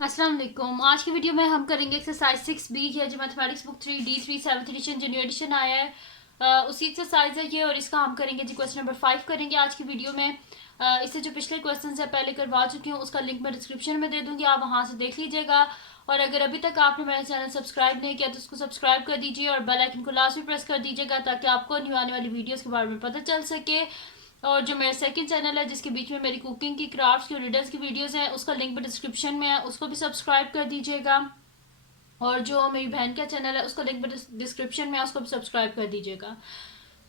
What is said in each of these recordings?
अस्सलाम वालेकुम। आज की वीडियो में हम करेंगे एक्सरसाइज 6B है जो mathematics book 3D3 7th edition junior edition आया है। उसी एक्सरसाइज है ये और इसका हम करेंगे जी क्वेश्चन नंबर 5 करेंगे आज की वीडियो में। इससे जो पिछले क्वेश्चन है पहले करवा चुकी हूँ, उसका लिंक मैं डिस्क्रिप्शन में दे दूँगी, आप वहाँ से देख लीजिएगा। और अगर अभी तक आपने मेरा चैनल सब्सक्राइब नहीं किया तो उसको सब्सक्राइब कर दीजिए और बेल आइकन को लास्ट में प्रेस कर दीजिएगा ताकि आपको न्यू आने वाली वीडियोस के बारे में पता चल सके। और जो मेरा सेकंड चैनल है जिसके बीच में मेरी कुकिंग की, क्राफ्ट्स की और रिडल्स की वीडियोस हैं, उसका लिंक भी डिस्क्रिप्शन में है, उसको भी सब्सक्राइब कर दीजिएगा। और जो मेरी बहन का चैनल है उसका लिंक भी डिस्क्रिप्शन में है, उसको भी सब्सक्राइब कर दीजिएगा।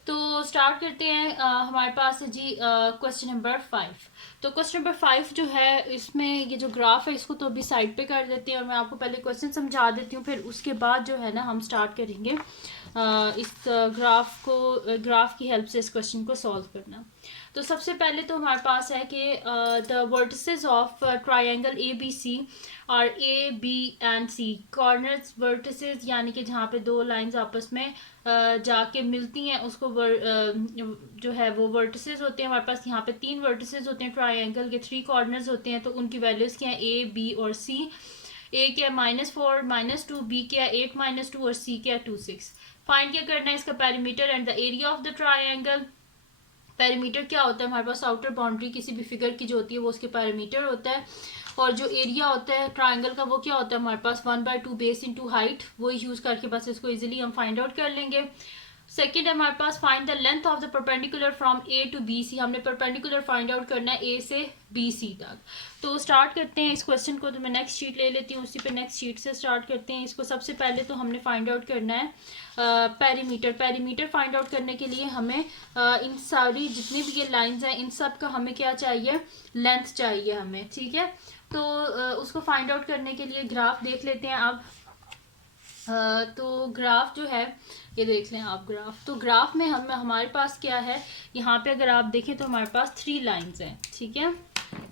तो स्टार्ट करते हैं। हमारे पास है जी क्वेश्चन नंबर 5। तो क्वेश्चन नंबर 5 जो है इसमें ये जो ग्राफ है इसको तो अभी साइड पे कर देते हैं और मैं आपको पहले क्वेश्चन समझा देती हूँ, फिर उसके बाद जो है ना हम स्टार्ट करेंगे इस ग्राफ की हेल्प से इस क्वेश्चन को सॉल्व करना। तो सबसे पहले तो हमारे पास है कि the vertices of triangle A B C are A B and C corners vertices, यानी कि जहाँ पे दो लाइंस आपस में जाके मिलती हैं उसको जो है वो वर्टिसेस होते हैं। हमारे पास यहाँ पे 3 वर्टिसेस होते हैं ट्रायंगल के, 3 कॉर्नर्स होते हैं। तो उनकी वैल्यूज़ क्या है, ए बी और सी। ए क्या है -4 -2, बी क्या है 8 -2 और सी क्या है 2 6। फाइंड क्या करना है, इसका perimeter and the area of the triangle. Perimeter क्या होता है, हमारे पास आउटर बाउंड्री किसी भी फिगर की जो होती है वो उसके पेरीमीटर होता है। और जो एरिया होता है ट्राइंगल का वो क्या होता है, हमारे पास 1/2 बेस इंटू हाइट, वो यूज़ करके बस इसको इजीली हम फाइंड आउट कर लेंगे। सेकेंड है हमारे पास find the length of the perpendicular from A to B C. हमने परपेंडिकुलर फाइंड आउट करना है ए से बी सी तक। तो स्टार्ट करते हैं इस क्वेश्चन को। तो मैं नेक्स्ट शीट ले लेती हूँ, उसी पे नेक्स्ट शीट से स्टार्ट करते हैं इसको। सबसे पहले तो हमने फाइंड आउट करना है पेरीमीटर। पेरीमीटर फाइंड आउट करने के लिए हमें इन सारी जितनी भी ये लाइंस हैं इन सब का हमें क्या चाहिए, लेंथ चाहिए हमें, ठीक है। तो उसको फाइंड आउट करने के लिए ग्राफ देख लेते हैं अब। तो ग्राफ जो है ये देख लें आप ग्राफ। तो ग्राफ में हमारे पास क्या है, यहाँ पे अगर आप देखें तो हमारे पास 3 लाइंस हैं, ठीक है।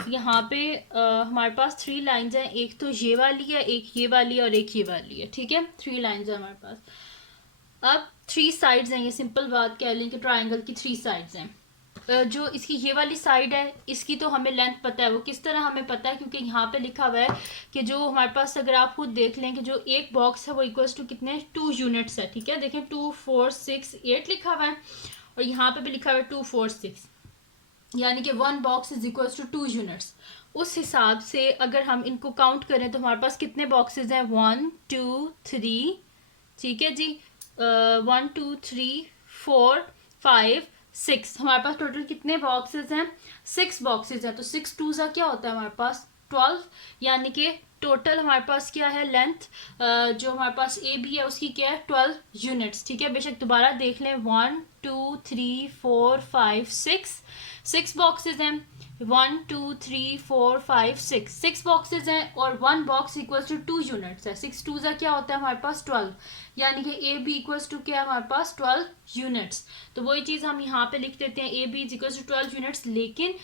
यहाँ पे हमारे पास 3 लाइंस हैं, एक तो ये वाली है, एक ये वाली है और एक ये वाली है, ठीक है। 3 लाइंस है हमारे पास। अब 3 साइड्स हैं, ये सिंपल बात कह लें कि ट्राइंगल की 3 साइड्स हैं। जो इसकी ये वाली साइड है इसकी तो हमें लेंथ पता है। वो किस तरह हमें पता है, क्योंकि यहाँ पे लिखा हुआ है कि जो हमारे पास, अगर आप खुद देख लें कि जो एक बॉक्स है वो इक्वल्स टू कितने 2 यूनिट्स है, ठीक है। देखें 2 4 6 8 लिखा हुआ है और यहाँ पे भी लिखा हुआ है 2 4 6, यानी कि 1 box is equals to 2 units. उस हिसाब से अगर हम इनको काउंट करें तो हमारे पास कितने बॉक्सेज हैं, 1 2 3, ठीक है जी। 1 2 3 4 5 6, हमारे पास टोटल कितने बॉक्सेस हैं, 6 बॉक्सेस हैं। तो 6 टू ज़ा क्या होता है हमारे पास 12, यानी कि टोटल हमारे पास क्या है लेंथ, जो हमारे पास ए बी है उसकी क्या है 12 यूनिट्स, ठीक है। बेशक दोबारा देख लें, 1 2 3 4 5 6 बॉक्सेस हैं। 1 2 3 4 5 6 बॉक्सेस हैं और 1 बॉक्स इक्वल्स टू 2 यूनिट्स है। 6 टू ज़ा क्या होता है हमारे पास 12, यानी कि ए बी इक्वल्स टू क्या है हमारे पास 12 यूनिट्स। तो वही चीज़ हम यहाँ पे लिख देते हैं, A B is equals to 12 units. लेकिन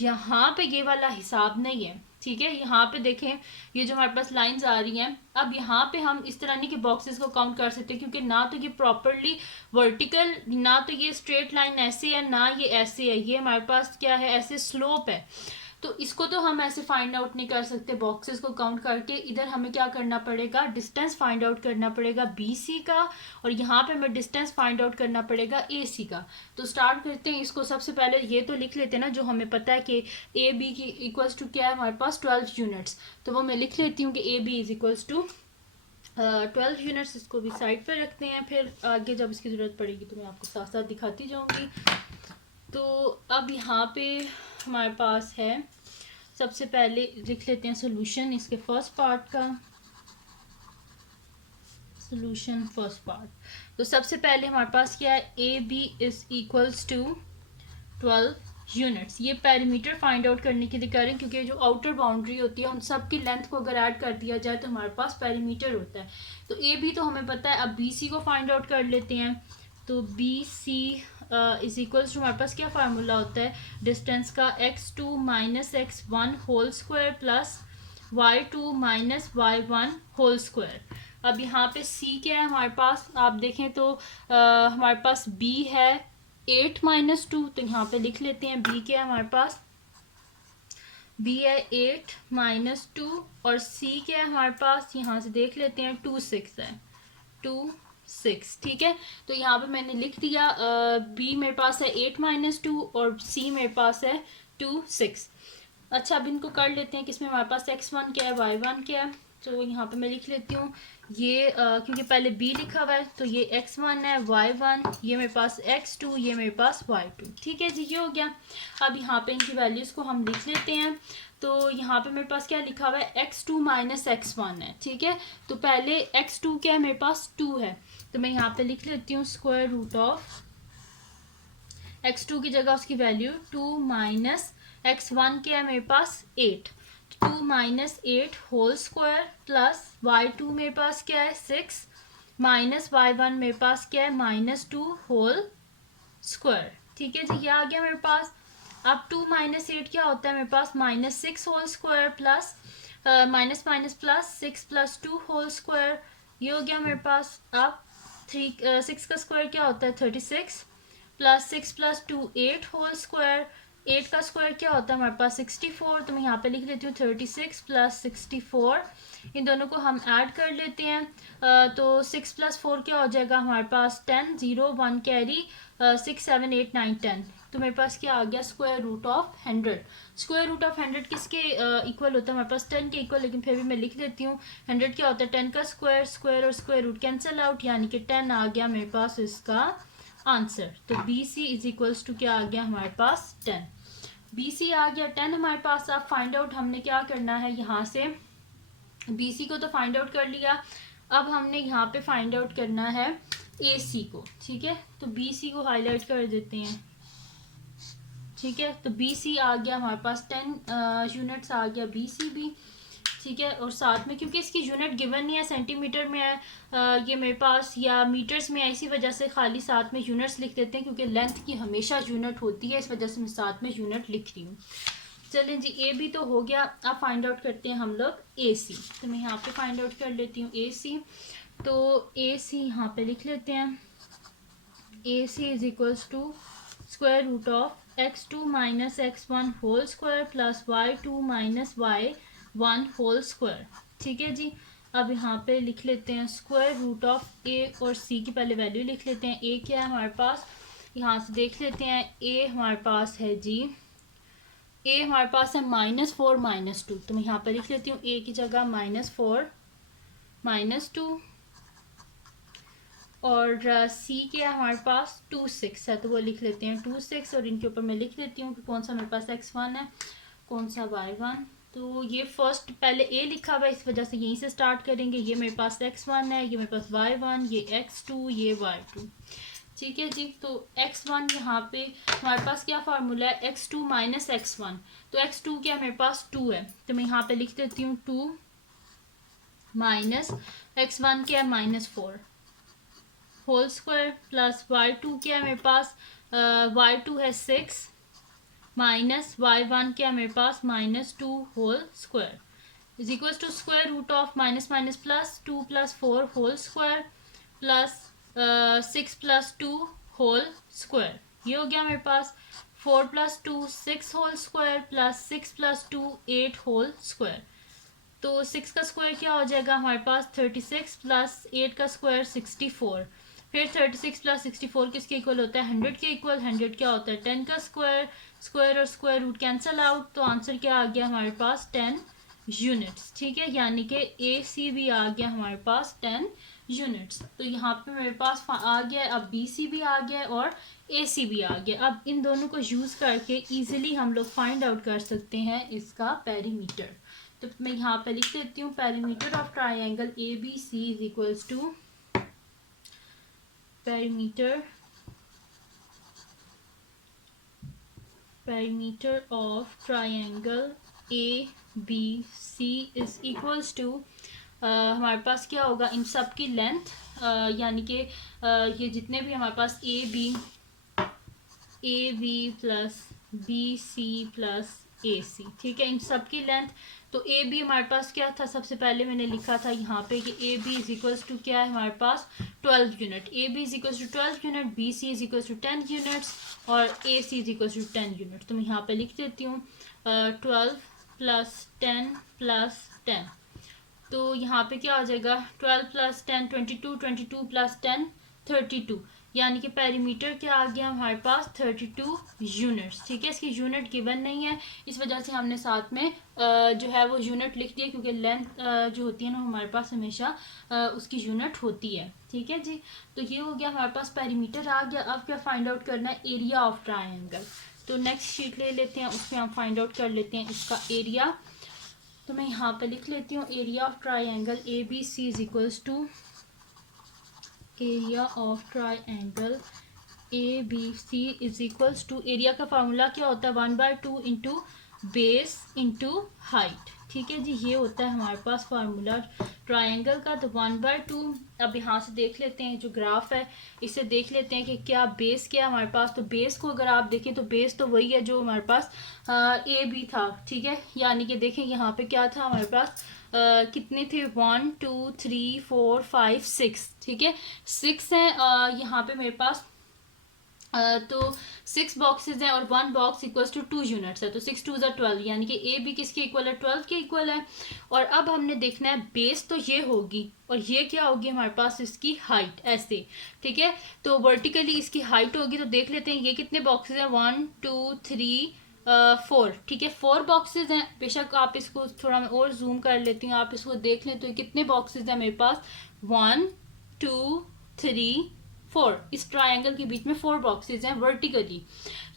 यहाँ पे ये वाला हिसाब नहीं है, ठीक है। यहाँ पे देखें ये जो हमारे पास लाइंस आ रही हैं, अब यहाँ पे हम इस तरह नहीं कि बॉक्सेस को काउंट कर सकते, क्योंकि ना तो ये प्रॉपरली वर्टिकल, ना तो ये स्ट्रेट लाइन ऐसे है, ना ये ऐसे है, ये हमारे पास क्या है ऐसे स्लोप है। तो इसको तो हम ऐसे फाइंड आउट नहीं कर सकते बॉक्सेस को काउंट करके। इधर हमें क्या करना पड़ेगा, डिस्टेंस फाइंड आउट करना पड़ेगा बी सी का, और यहाँ पे हमें डिस्टेंस फाइंड आउट करना पड़ेगा ए सी का। तो स्टार्ट करते हैं इसको। सबसे पहले ये तो लिख लेते हैं ना जो हमें पता है कि ए बी की इक्वल्स टू क्या है हमारे पास 12 यूनिट्स। तो वो मैं लिख लेती हूँ कि A B is equals to 12 units. इसको भी साइड पर रखते हैं, फिर आगे जब इसकी ज़रूरत पड़ेगी तो मैं आपको साथ साथ दिखाती जाऊँगी। तो अब यहाँ पे हमारे पास है, सबसे पहले लिख लेते हैं सोल्यूशन इसके फर्स्ट पार्ट का। सोल्यूशन फर्स्ट पार्ट, तो सबसे पहले हमारे पास क्या है, A B is equals to 12 units. ये पेरीमीटर फाइंड आउट करने के लिए करें, क्योंकि जो आउटर बाउंड्री होती है उन सब की लेंथ को अगर ऐड कर दिया जाए तो हमारे पास पेरीमीटर होता है। तो ए बी तो हमें पता है, अब बी सी को फाइंड आउट कर लेते हैं। तो B C is equals to, हमारे पास क्या फार्मूला होता है डिस्टेंस का, x2 minus x1 whole square plus y2 minus y1 whole square. अब यहाँ पे c क्या है हमारे पास, आप देखें तो हमारे पास b है 8 - 2, तो यहाँ पे लिख लेते हैं b क्या है हमारे पास बी है 8 माइनस 2 और सी क्या है हमारे पास, यहाँ से देख लेते हैं 2 6 है, 2 6 ठीक है। तो यहाँ पे मैंने लिख दिया बी मेरे पास है 8 माइनस 2 और सी मेरे पास है 2 6। अच्छा अब इनको कर लेते हैं, किसमें हमारे पास x1 क्या है y1 क्या है। तो यहाँ पे मैं लिख लेती हूँ ये क्योंकि पहले b लिखा हुआ है तो ये x1 है, y1, ये मेरे पास x2, ये मेरे पास y2 ठीक है जी, ये हो गया। अब यहाँ पे इनकी वैल्यूज़ को हम लिख लेते हैं। तो यहाँ पे मेरे पास क्या लिखा हुआ है x2 माइनस x1 है ठीक है। तो पहले x2 क्या है मेरे पास 2 है, तो मैं यहाँ पे लिख लेती हूँ स्क्वायर रूट ऑफ x2 की जगह उसकी वैल्यू 2 माइनस x1 क्या है मेरे पास 8, 2 minus 8 whole square plus y2 मेरे पास क्या है 6 माइनस y1 मेरे पास क्या है माइनस 2 होल स्क्वायर ठीक है जी, ये आ गया मेरे पास। अब 2 माइनस 8 क्या होता है मेरे पास minus 6 whole square plus minus minus plus 6 plus 2 whole square, ये हो गया मेरे पास। अब 6 का स्क्वायर क्या होता है 36 प्लस 6 प्लस 2 8 होल स्क्वायर, 8 का स्क्वायर क्या होता है हमारे पास 64, तो मैं यहाँ पे लिख लेती हूँ 36 प्लस 64, इन दोनों को हम ऐड कर लेते हैं। तो 6 प्लस 4 क्या हो जाएगा हमारे पास 10, 0 1 कैरी 6 7 8 9 10, तो मेरे पास क्या आ गया square root of 100। Square root of 100 किसके इक्वल होता है हमारे पास 10 के इक्वल, लेकिन फिर भी मैं लिख लेती हूँ 100 क्या होता है 10 का स्क्वायर, स्क्वायर और स्क्वायर रूट कैंसिल आउट, यानी कि 10 आ गया मेरे पास इसका आंसर। तो B C is equals to क्या आ गया हमारे पास 10, बी सी आ गया 10 हमारे पास। अब फाइंड आउट हमने क्या करना है, यहाँ से बी सी को तो फाइंड आउट कर लिया, अब हमने यहाँ पे फाइंड आउट करना है ए सी को ठीक है। तो बी सी को हाईलाइट कर देते हैं ठीक है। तो बी सी आ गया हमारे पास 10 यूनिट्स आ गया बी सी भी ठीक है। और साथ में क्योंकि इसकी यूनिट गिवन नहीं है, सेंटीमीटर में है ये मेरे पास या मीटर्स में है, इसी वजह से खाली साथ में यूनिट्स लिख देते हैं, क्योंकि लेंथ की हमेशा यूनिट होती है, इस वजह से मैं साथ में यूनिट लिख रही हूँ। चलें जी, ए बी तो हो गया, अब फाइंड आउट करते हैं हम लोग ए सी। तो मैं यहाँ पे फाइंड आउट कर लेती हूँ ए सी। तो ए सी यहाँ पे लिख लेते हैं, A C is equals to square root of x2 minus x1 whole square plus y2 minus y1 whole square ठीक है जी। अब यहाँ पे लिख लेते हैं स्क्वायर रूट ऑफ ए और सी की पहले वैल्यू लिख लेते हैं। ए क्या है हमारे पास, यहाँ से देख लेते हैं, ए हमारे पास है जी, ए हमारे पास है -4 -2, तो मैं यहाँ पे लिख लेती हूँ ए की जगह -4 -2 और सी के हमारे पास 2 6 है, तो वो लिख लेते हैं 2 6 और इनके ऊपर मैं लिख लेती हूँ कि कौन सा मेरे पास x1 है कौन सा y1। तो ये फर्स्ट पहले ए लिखा हुआ है, इस वजह से यहीं से स्टार्ट करेंगे। ये मेरे पास x1 है, ये मेरे पास y1, ये x2, ये y2 ठीक है जी। तो x1 यहाँ पे हमारे पास क्या फार्मूला है x2 माइनस x1, तो x2 क्या मेरे पास 2 है, तो मैं यहाँ पे लिख देती हूँ 2 माइनस x1 क्या है -4 होल स्क्वायर प्लस y2 क्या है मेरे पास y2 है 6 माइनस y1 क्या है मेरे पास -2 whole square is equal to square root of minus minus plus 2 plus 4 whole square plus 6 plus 2 whole square, ये हो गया मेरे पास 4 plus 2 6 whole square plus 6 plus 2 8 whole square. तो 6 का स्क्वायर क्या हो जाएगा हमारे पास 36 प्लस 8 का स्क्वायर 64, फिर 36 प्लस 64 किसके इक्वल होता है 100 के इक्वल, 100 क्या होता है 10 का स्क्वायर, स्क्वायर और स्क्वायर रूट कैंसिल आउट, तो आंसर क्या आ गया हमारे पास 10 यूनिट्स ठीक है, यानी कि ए सी भी आ गया हमारे पास 10 यूनिट्स। तो यहाँ पे मेरे पास आ गया, अब बी सी भी आ गया और ए सी भी आ गया। अब इन दोनों को यूज़ करके इजीली हम लोग फाइंड आउट कर सकते हैं इसका पेरीमीटर। तो मैं यहाँ पे लिख देती हूँ perimeter of triangle A B C is equals to perimeter of triangle ABC is equals to हमारे पास क्या होगा इन सब की लेंथ, यानी कि ये जितने भी हमारे पास A B plus B C plus A C ठीक है, इन सब की लेंथ। तो ए बी हमारे पास क्या था, सबसे पहले मैंने लिखा था यहाँ पे कि A B is equals to क्या है हमारे पास 12 unit, A B is equals to 12 unit, B C is equals to 10 units और A C is equals to 10 unit. तो मैं यहाँ पे लिख देती हूँ 12 प्लस 10 प्लस 10, तो यहाँ पे क्या आ जाएगा 12 प्लस 10 22, 22 प्लस 10 32, यानी कि पेरीमीटर क्या आ गया हमारे पास 32 यूनिट्स। ठीक है, इसकी यूनिट गिवन नहीं है, इस वजह से हमने साथ में जो है वो यूनिट लिख दिया, क्योंकि लेंथ जो होती है ना हमारे पास हमेशा उसकी यूनिट होती है। ठीक है जी, तो ये हो गया हमारे पास पेरीमीटर आ गया। अब क्या फाइंड आउट करना है, एरिया ऑफ ट्राइंगल। तो नेक्स्ट शीट ले लेते हैं, उसमें हम फाइंड आउट कर लेते हैं इसका एरिया। तो मैं यहाँ पे लिख लेती हूँ area of triangle A B C is equals to area of triangle A B C is equals to, area का फार्मूला क्या होता है 1/2 इंटू बेस इंटू हाइट। ठीक है जी, ये होता है हमारे पास फार्मूला ट्राइंगल का। तो 1/2, अब यहाँ से देख लेते हैं जो ग्राफ है इससे देख लेते हैं कि क्या बेस क्या है हमारे पास। तो बेस को अगर आप देखें तो बेस तो वही है जो हमारे पास ए बी था। ठीक है, यानी कि देखें यहाँ पे क्या था हमारे पास कितने थे 1 2 3 4 5 6। ठीक है, 6 है यहाँ पे मेरे पास तो 6 बॉक्सेज हैं और 1 बॉक्स इक्वल्स टू 2 यूनिट्स है, तो 6 2 12, यानी कि ए बी किसके इक्वल है 12 के इक्वल है। और अब हमने देखना है बेस तो ये होगी और ये क्या होगी हमारे पास इसकी हाइट ऐसे। ठीक है, तो वर्टिकली इसकी हाइट होगी। तो देख लेते हैं ये कितने बॉक्सेज हैं 1 2 3 4। ठीक है, 4 बॉक्सेज हैं। बेशक आप इसको थोड़ा मैं और जूम कर लेती हूँ, आप इसको देख लें तो ये कितने बॉक्सेज हैं मेरे पास 1 2 3 4। इस ट्रायंगल के बीच में 4 बॉक्सेज हैं वर्टिकली,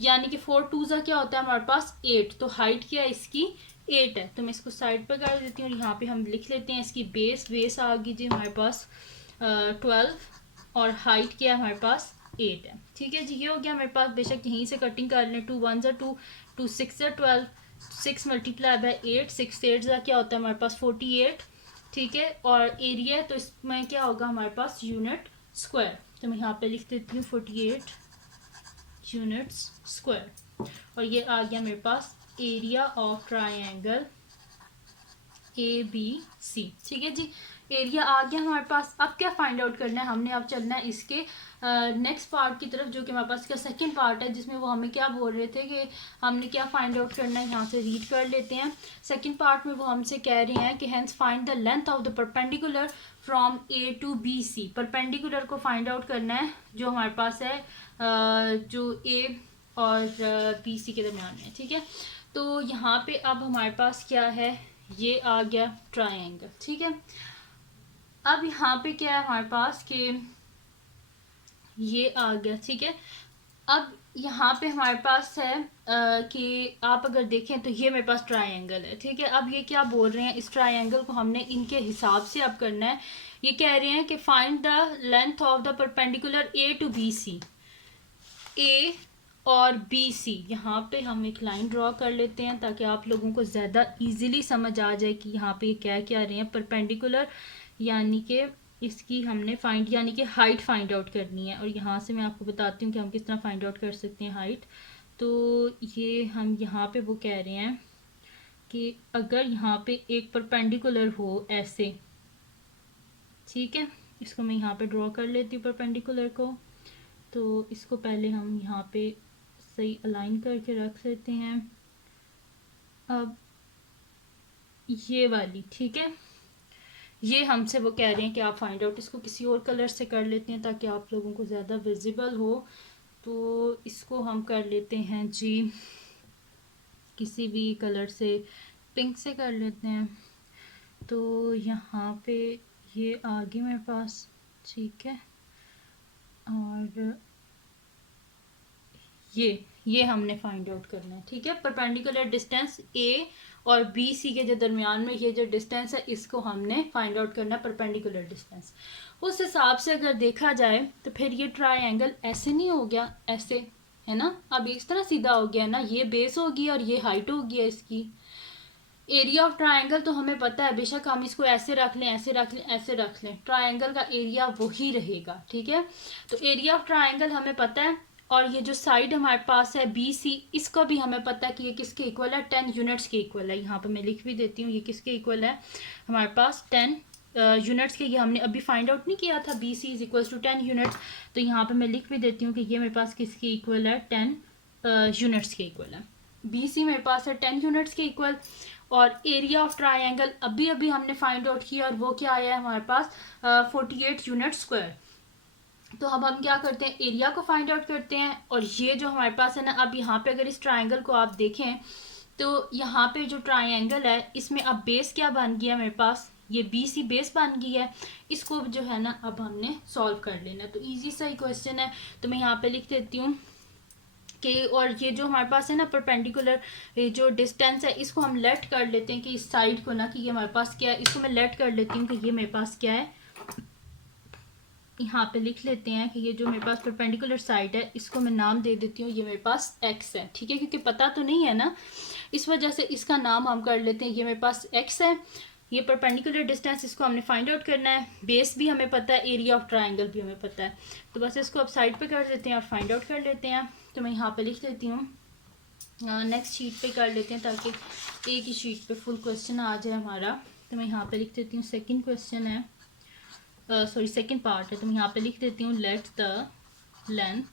यानी कि 4 2 ज़ा क्या होता है हमारे पास 8। तो हाइट क्या है इसकी 8 है। तो मैं इसको साइड पर कर देती हूँ और यहाँ पे हम लिख लेते हैं इसकी बेस आ गई जी हमारे पास 12 और हाइट क्या है हमारे पास 8 है। ठीक है जी, ये हो गया हमारे पास। बेशक यहीं से कटिंग कर लें, 2 1 2 2 6 12, 6 मल्टीप्लाई बाय 8, 6 8 क्या होता है हमारे पास 48। ठीक है, और एरिया तो इसमें क्या होगा हमारे पास यूनिट स्क्वायर। तो मैं यहाँ पे लिख देती हूँ 48 यूनिट्स स्क्वायर। और ये आ गया मेरे पास area of triangle A B C. ठीक है जी, एरिया आ गया हमारे पास। अब क्या फाइंड आउट करना है हमने, अब चलना है इसके नेक्स्ट पार्ट की तरफ, जो कि हमारे पास इसका सेकंड पार्ट है, जिसमें वो हमें क्या बोल रहे थे कि हमने क्या फाइंड आउट करना है। यहाँ से रीड कर लेते हैं। सेकंड पार्ट में वो हमसे कह रहे हैं कि hence find the length of the perpendicular from A to B C. Perpendicular को फाइंड आउट करना है जो हमारे पास है जो ए और बी सी के दरमियान में। ठीक है, तो यहाँ पे अब हमारे पास क्या है, ये आ गया ट्रायंगल। ठीक है, अब यहाँ पे क्या है हमारे पास कि ये आ गया। ठीक है, अब यहाँ पे हमारे पास है कि आप अगर देखें तो ये मेरे पास ट्रायंगल है। ठीक है, अब ये क्या बोल रहे हैं, इस ट्रायंगल को हमने इनके हिसाब से अब करना है। ये कह रहे हैं कि find the length of the perpendicular A to B C. A और बी सी, यहाँ पे हम एक लाइन ड्रॉ कर लेते हैं ताकि आप लोगों को ज़्यादा इजीली समझ आ जाए कि यहाँ पे क्या क्या रहे हैं। परपेंडिकुलर यानी कि इसकी हमने फाइंड यानी कि हाइट फाइंड आउट करनी है। और यहाँ से मैं आपको बताती हूँ कि हम किस तरह फाइंड आउट कर सकते हैं हाइट। तो ये हम यहाँ पे वो कह रहे हैं कि अगर यहाँ पे एक परपेंडिकुलर हो ऐसे, ठीक है, इसको मैं यहाँ पे ड्रॉ कर लेती हूँ परपेंडिकुलर को। तो इसको पहले हम यहाँ पे सही अलाइन करके रख लेते हैं। अब ये वाली, ठीक है, ये हमसे वो कह रहे हैं कि आप फाइंड आउट, इसको किसी और कलर से कर लेते हैं ताकि आप लोगों को ज़्यादा विजिबल हो। तो इसको हम कर लेते हैं जी किसी भी कलर से, पिंक से कर लेते हैं। तो यहाँ पे ये आ गई मेरे पास। ठीक है, और ये हमने फाइंड आउट करना है। ठीक है, परपेंडिकुलर डिस्टेंस ए और बी सी के जो दरमियान में ये जो डिस्टेंस है इसको हमने फाइंड आउट करना है, परपेंडिकुलर डिस्टेंस। उस हिसाब से अगर देखा जाए तो फिर ये ट्रायंगल ऐसे नहीं हो गया, ऐसे है ना, अब इस तरह सीधा हो गया ना, ये बेस होगी और ये हाइट हो गया इसकी। एरिया ऑफ ट्रायंगल तो हमें पता है, बेशक हम इसको ऐसे रख लें, ऐसे रख लें, ऐसे रख लें, ट्रायंगल का एरिया वही रहेगा। ठीक है, तो एरिया ऑफ ट्रायंगल हमें पता है। और ये जो साइड हमारे पास है बी सी, इसका भी हमें पता है कि ये किसके इक्वल है, 10 यूनिट्स के इक्वल है। यहाँ पे मैं लिख भी देती हूँ ये किसके इक्वल है हमारे पास 10 यूनिट्स के। ये हमने अभी फाइंड आउट नहीं किया था, B C is equal to 10 units. तो यहाँ पे मैं लिख भी देती हूँ कि ये मेरे पास किसके इक्वल है, 10 यूनिट्स के इक्वल है। बी सी मेरे पास है 10 यूनिट्स के इक्वल। और एरिया ऑफ ट्राइंगल अभी अभी हमने फाइंड आउट किया और वो क्या आया है हमारे पास 48 यूनिट स्क्वायर। तो अब हम क्या करते हैं, एरिया को फाइंड आउट करते हैं। और ये जो हमारे पास है ना, अब यहाँ पे अगर इस ट्राइंगल को आप देखें तो यहाँ पे जो ट्राइंगल है इसमें अब बेस क्या बन गया मेरे पास, ये बी सी बेस बन गई है। इसको जो है ना अब हमने सॉल्व कर लेना। तो इजी सा ही क्वेश्चन है, तो मैं यहाँ पे लिख देती हूँ कि, और ये जो हमारे पास है ना परपेंडिकुलर जो डिस्टेंस है इसको हम लेट कर लेते हैं कि इस साइड को ना, कि ये हमारे पास क्या है, इसको मैं लेट कर लेती हूँ कि ये मेरे पास क्या है, यहाँ पे लिख लेते हैं कि ये जो मेरे पास परपेंडिकुलर साइड है इसको मैं नाम दे देती हूँ, ये मेरे पास एक्स है। ठीक है, क्योंकि पता तो नहीं है ना, इस वजह से इसका नाम हम कर लेते हैं, ये मेरे पास एक्स है। ये परपेंडिकुलर डिस्टेंस इसको हमने फाइंड आउट करना है, बेस भी हमें पता है, एरिया ऑफ ट्राइंगल भी हमें पता है। तो बस इसको अब साइड पे कर देते हैं और फाइंड आउट कर लेते हैं। तो मैं यहाँ पे लिख देती हूँ, नेक्स्ट शीट पे कर लेते हैं ताकि एक ही शीट पे फुल क्वेश्चन आ जाए हमारा। तो मैं यहाँ पे लिख देती हूँ, सेकेंड क्वेश्चन है, सॉरी सेकेंड पार्ट है। तो मैं यहाँ पे लिख देती हूँ, let the length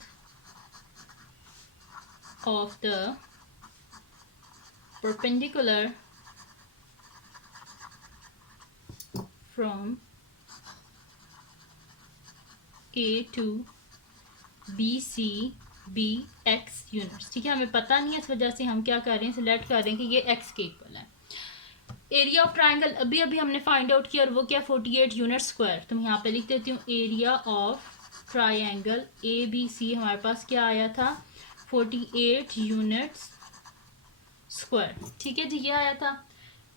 of the perpendicular from A to BC B x units. ठीक है, हमें पता नहीं है, इस वजह से हम क्या कर रहे हैं, सिलेक्ट कर रहे हैं कि ये x के इक्वल है। एरिया ऑफ ट्राइंगल अभी अभी हमने फाइंड आउट किया और वो क्या, 48 यूनिट स्क्वायर। तो मैं यहाँ पे लिख देती हूँ, area of triangle A B C हमारे पास क्या आया था, 48 यूनिट्स स्क्वायर। ठीक है जी, ये आया था।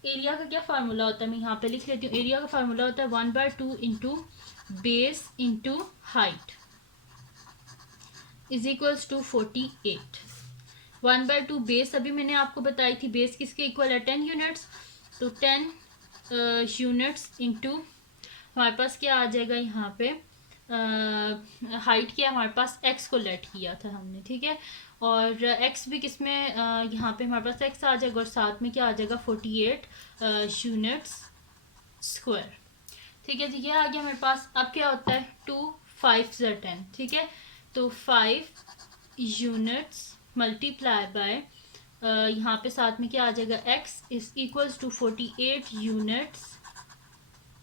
एरिया का क्या फार्मूला होता है, मैं यहाँ पे लिख लेती हूँ, एरिया का फार्मूला होता है 1/2 into base into height is equals to 48। 1/2 base अभी मैंने आपको बताई थी, बेस किसके इक्वल है, 10 यूनिट्स। तो 10 यूनिट्स इंटू हमारे पास क्या आ जाएगा यहाँ पे, हाइट क्या हमारे पास, एक्स को लेट किया था हमने। ठीक है, और एक्स भी किसमें, यहाँ पे हमारे पास एक्स आ जाएगा और साथ में क्या आ जाएगा, 48 यूनिट्स स्क्वायर। ठीक है जी, ये आ गया मेरे पास। अब क्या होता है, 2 5 10। ठीक है, तो 5 यूनिट्स मल्टीप्लाई बाय यहाँ पे साथ में क्या आ जाएगा, x is equals to 48 units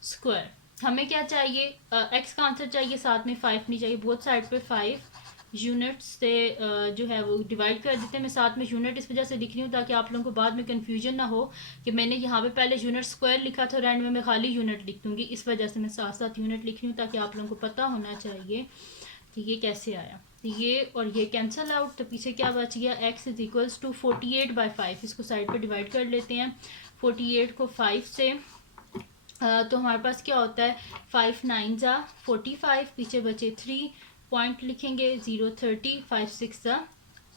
square. हमें क्या चाहिए, एक्स का आंसर चाहिए, साथ में 5 नहीं चाहिए, बहुत साइड पे 5 यूनिट्स से जो है वो डिवाइड कर देते हैं। मैं साथ में यूनिट इस वजह से लिख रही हूँ ताकि आप लोगों को बाद में कंफ्यूजन ना हो कि मैंने यहाँ पे पहले यूनिट स्क्वायर लिखा था और एंड में मैं खाली यूनिट लिख दूँगी, इस वजह से मैं साथ साथ यूनिट लिख रही हूँ ताकि आप लोगों को पता होना चाहिए कि ये कैसे आया। तो ये और ये कैंसिल आउट, तो पीछे क्या बच गया, एक्स इज इक्वल्स टू 48/5। इसको साइड पर डिवाइड कर लेते हैं, 48 को 5 से, तो हमारे पास क्या होता है, 5 9 जा 45, पीछे बचे 3 पॉइंट लिखेंगे, 0 30, 5 6 जा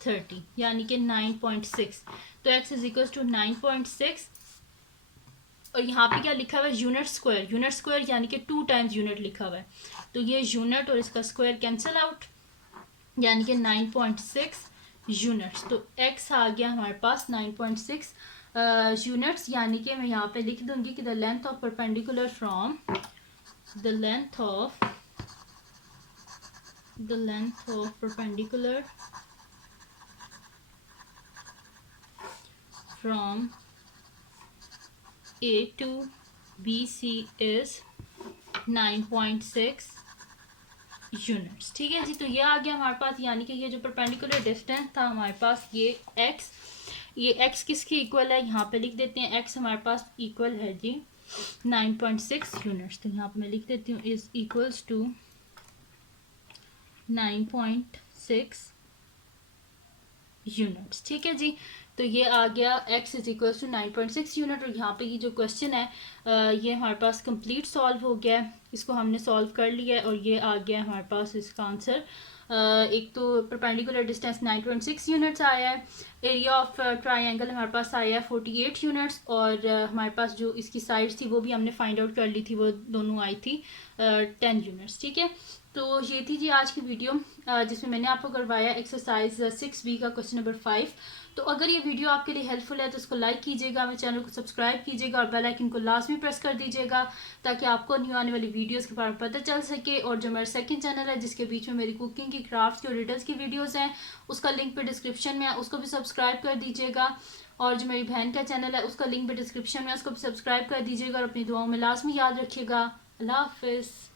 30, यानी कि 9.6। तो x इज इक्वल टू 9.6। और यहाँ पे क्या लिखा हुआ है, यूनिट स्क्वायर, यूनिट स्क्वायर यानी कि 2 टाइम्स यूनिट लिखा हुआ है। तो ये यूनिट और इसका स्क्वायर कैंसिल आउट, यानी कि 9.6 यूनिट्स। तो x आ गया हमारे पास 9.6 यूनिट्स, यानी कि मैं यहाँ पे लिख दूंगी कि the length of perpendicular from the length of perpendicular from A to BC is 9.6 units. ठीक है जी, तो ये आ गया हमारे पास, यानी कि ये जो परपेंडिकुलर डिस्टेंस था हमारे पास, ये x किसके इक्वल है, यहाँ पे लिख देते हैं, x हमारे पास इक्वल है जी 9.6 यूनिट्स। तो यहाँ पे मैं लिख देती हूँ इज इक्वल्स टू 9.6 यूनिट्स। ठीक है जी, तो ये आ गया x is equals to 9.6 unit. और यहाँ पे ये जो क्वेश्चन है ये हमारे पास कंप्लीट सॉल्व हो गया है, इसको हमने सॉल्व कर लिया है और ये आ गया हमारे पास इसका आंसर। एक तो परपेंडिकुलर डिस्टेंस 9.6 यूनिट्स आया है, एरिया ऑफ ट्राइंगल हमारे पास आया है 48 यूनिट्स, और हमारे पास जो इसकी साइड्स थी वो भी हमने फाइंड आउट कर ली थी, वो दोनों आई थी 10 यूनिट्स। ठीक है, तो ये थी जी आज की वीडियो जिसमें मैंने आपको करवाया एक्सरसाइज 6B का क्वेश्चन नंबर 5। तो अगर ये वीडियो आपके लिए हेल्पफुल है तो इसको लाइक कीजिएगा, मेरे चैनल को सब्सक्राइब कीजिएगा और बेल आइकन को लाजमी प्रेस कर दीजिएगा ताकि आपको न्यू आने वाली वीडियोस के बारे में पता चल सके। और जो मेरा सेकंड चैनल है जिसके बीच में मेरी कुकिंग की, क्राफ्ट की और रिडल्स की वीडियोस हैं, उसका लिंक पे डिस्क्रिप्शन में है, उसको भी सब्सक्राइब कर दीजिएगा। और जो मेरी बहन का चैनल है उसका लिंक भी डिस्क्रिप्शन में, उसको भी सब्सक्राइब कर दीजिएगा और अपनी दुआओं में लाजमी याद रखिएगा। अल्लाह हाफिज़।